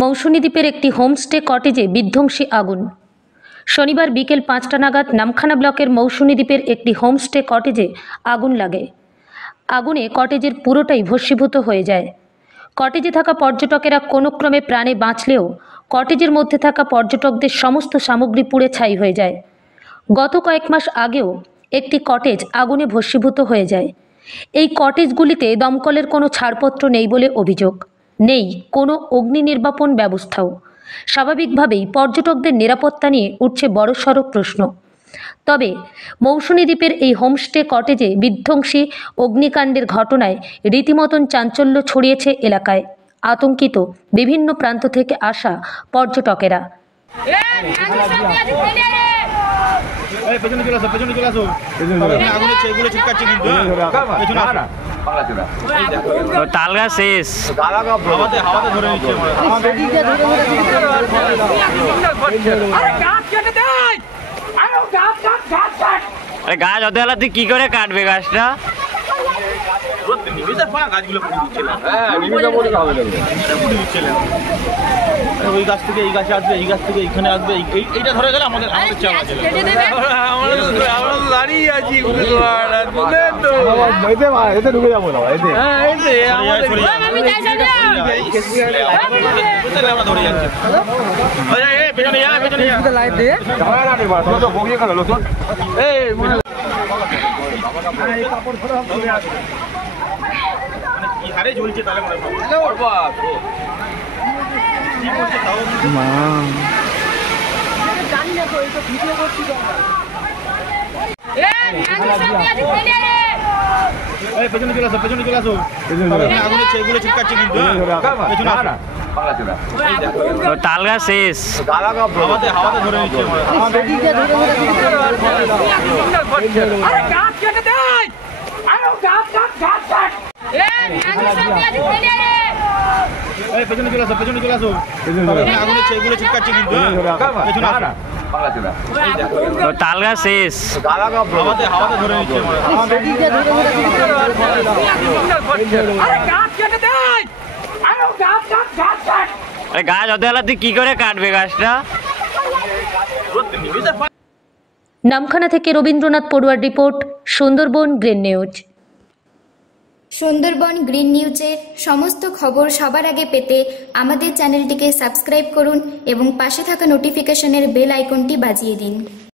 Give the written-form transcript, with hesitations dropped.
মৌসুনী দ্বীপের একটি হোমস্টে কটেজে বিধ্বংসী আগুন। শনিবার বিকেল 5টা নাগাদ নামখানা ব্লকের মৌসুনী দ্বীপের একটি হোমস্টে কটেজে আগুন লাগে। আগুনে কটেজের পুরোটাই ভস্মীভূত হয়ে যায়। কটেজে থাকা পর্যটকেরা কোনো ক্রমে প্রাণে বাঁচলেও কটেজের মধ্যে থাকা পর্যটকদের সমস্ত সামগ্রী পুড়ে ছাই হয়ে যায়। গত কয়েক মাস আগেও একটি কটেজ আগুনে ভস্মীভূত হয়ে যায়। এই কটেজগুলিতে দমকলের কোনো ছাড়পত্র নেই বলে অভিযোগ। নেই কোনো অগ্নি নির্বাপন ব্যবস্থাও। স্বাভাবিকভাবেই পর্যটকদের নিরাপত্তা নিয়ে উঠছে বড়সড় প্রশ্ন। তবে মৌসুনী দ্বীপের এই হোমস্টে কটেজে বিধ্বংসী অগ্নিকাণ্ডের ঘটনায় রীতিমতন চাঞ্চল্য ছড়িয়েছে এলাকায়। আতঙ্কিত বিভিন্ন প্রান্ত থেকে আসা পর্যটকেরা। তালগা শেষ গাছ অত হলে তুই কি করে কাটবে গাছটা? ওই গাছ থেকে এই গাছে আসবে, এই গাছ থেকে এইখানে আসবে, এইটা ধরে গেলে আমাদের চাপ আছে। দাঁড়িয়ে আছি ঢুকে যাবো না ঝুলছে তাহলে পেছনে চলে আসো, পেছনে চলে আসো। এগুলো চিৎকাচ্ছে কিন্তু তালগা শেষ হাওয়াতে ধরে নিচ্ছে। পেছনে চলে আসো, পেছনে চলে আসো। এগুলো চিৎকাচ্ছে কিন্তু তালগা শেষ হাওয়াতে ধরে নিচ্ছে। গাছ অত হলে তুই কি করে কাটবে গাছটা? নামখানা থেকে রবীন্দ্রনাথ পড়ুয়ার report, Sundarban green news. Sundarban green নিউজের সমস্ত খবর সবার আগে পেতে আমাদের চ্যানেলটিকে সাবস্ক্রাইব করুন এবং পাশে থাকা নোটিফিকেশনের বেল আইকনটি বাজিয়ে দিন।